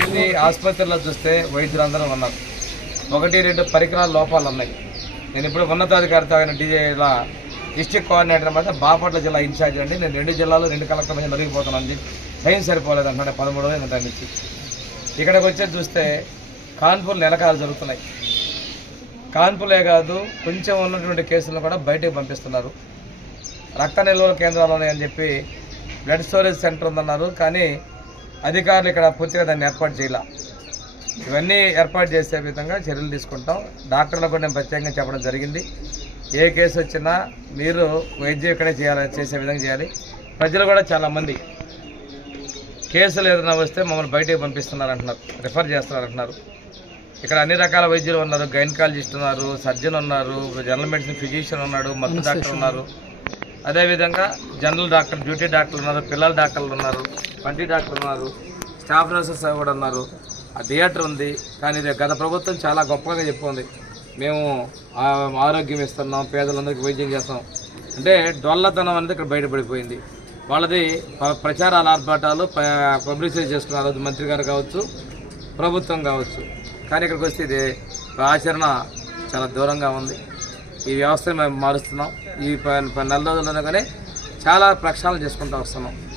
ఇన్ని ఆసుపత్రిలో చూస్తే వైద్యులందరూ ఉన్నారు. ఒకటి రెండు పరికరాల లోపాలు ఉన్నాయి. నేను ఇప్పుడు ఉన్నతాధికారితో ఆయన డీజేల డిస్టిక్ కోఆర్డినేటర్ మధ్య బాపట్ల జిల్లా ఇన్ఛార్జ్ అండి. నేను రెండు జిల్లాలు రెండు కలెక్టర్ మధ్య నలిగిపోతున్నాను టైం సరిపోలేదు అంటే పదమూడు వేలు టైం ఇచ్చి ఇక్కడికి వచ్చి చూస్తే కాన్పూర్ నెలకాలు జరుగుతున్నాయి. కాన్పులే కాదు కొంచెం ఉన్నటువంటి కేసులను కూడా బయటకు పంపిస్తున్నారు. రక్త నిల్వల కేంద్రాలు ఉన్నాయని చెప్పి బ్లడ్ స్టోరేజ్ సెంటర్ ఉందన్నారు. కానీ అధికారులు ఇక్కడ పూర్తిగా దాన్ని ఏర్పాటు చేయాల. ఇవన్నీ ఏర్పాటు చేసే విధంగా చర్యలు తీసుకుంటాం. డాక్టర్లకు కూడా నేను ప్రత్యేకంగా చెప్పడం జరిగింది. ఏ కేసు వచ్చినా మీరు వైద్యం ఇక్కడే చేయాలి చేసే విధంగా చేయాలి. ప్రజలు కూడా చాలామంది కేసులు ఏదైనా వస్తే మమ్మల్ని బయటకు పంపిస్తున్నారు అంటున్నారు రిఫర్ చేస్తున్నారు అంటున్నారు ఇక్కడ అన్ని రకాల వైద్యులు ఉన్నారు గైనకాలజిస్ట్ ఉన్నారు సర్జన్ ఉన్నారు జనరల్ మెడిసిన్ ఫిజిషియన్ ఉన్నాడు మత్తు డాక్టర్ ఉన్నారు. అదేవిధంగా జనరల్ డాక్టర్ డ్యూటీ డాక్టర్లు ఉన్నారు పిల్లల డాక్టర్లు ఉన్నారు పంటి డాక్టర్ ఉన్నారు స్టాఫ్ నర్సెస్ కూడా ఉన్నారు. ఆ థియేటర్ ఉంది కానీ ఇది గత ప్రభుత్వం చాలా గొప్పగా చెప్పుకుంది మేము ఆరోగ్యం ఇస్తున్నాం పేదలందరికీ వైద్యం చేస్తాం. అంటే డొల్లతనం అనేది ఇక్కడ బయటపడిపోయింది. వాళ్ళది ప్రచారాలు ప్రచారాల ఆర్భాటాలు ప- పబ్లిసిటీ చేసుకున్నారు. మంత్రి గారు కావచ్చు ప్రభుత్వం కావచ్చు. కానీ ఇక్కడికి వస్తే ఇది ఆచరణ చాలా దూరంగా ఉంది. ఈ వ్యవస్థను మేము మారుస్తున్నాం. ఈ ప- నెల రోజుల్లోనే కానీ చాలా ప్రక్షాళన చేసుకుంటూ వస్తున్నాం.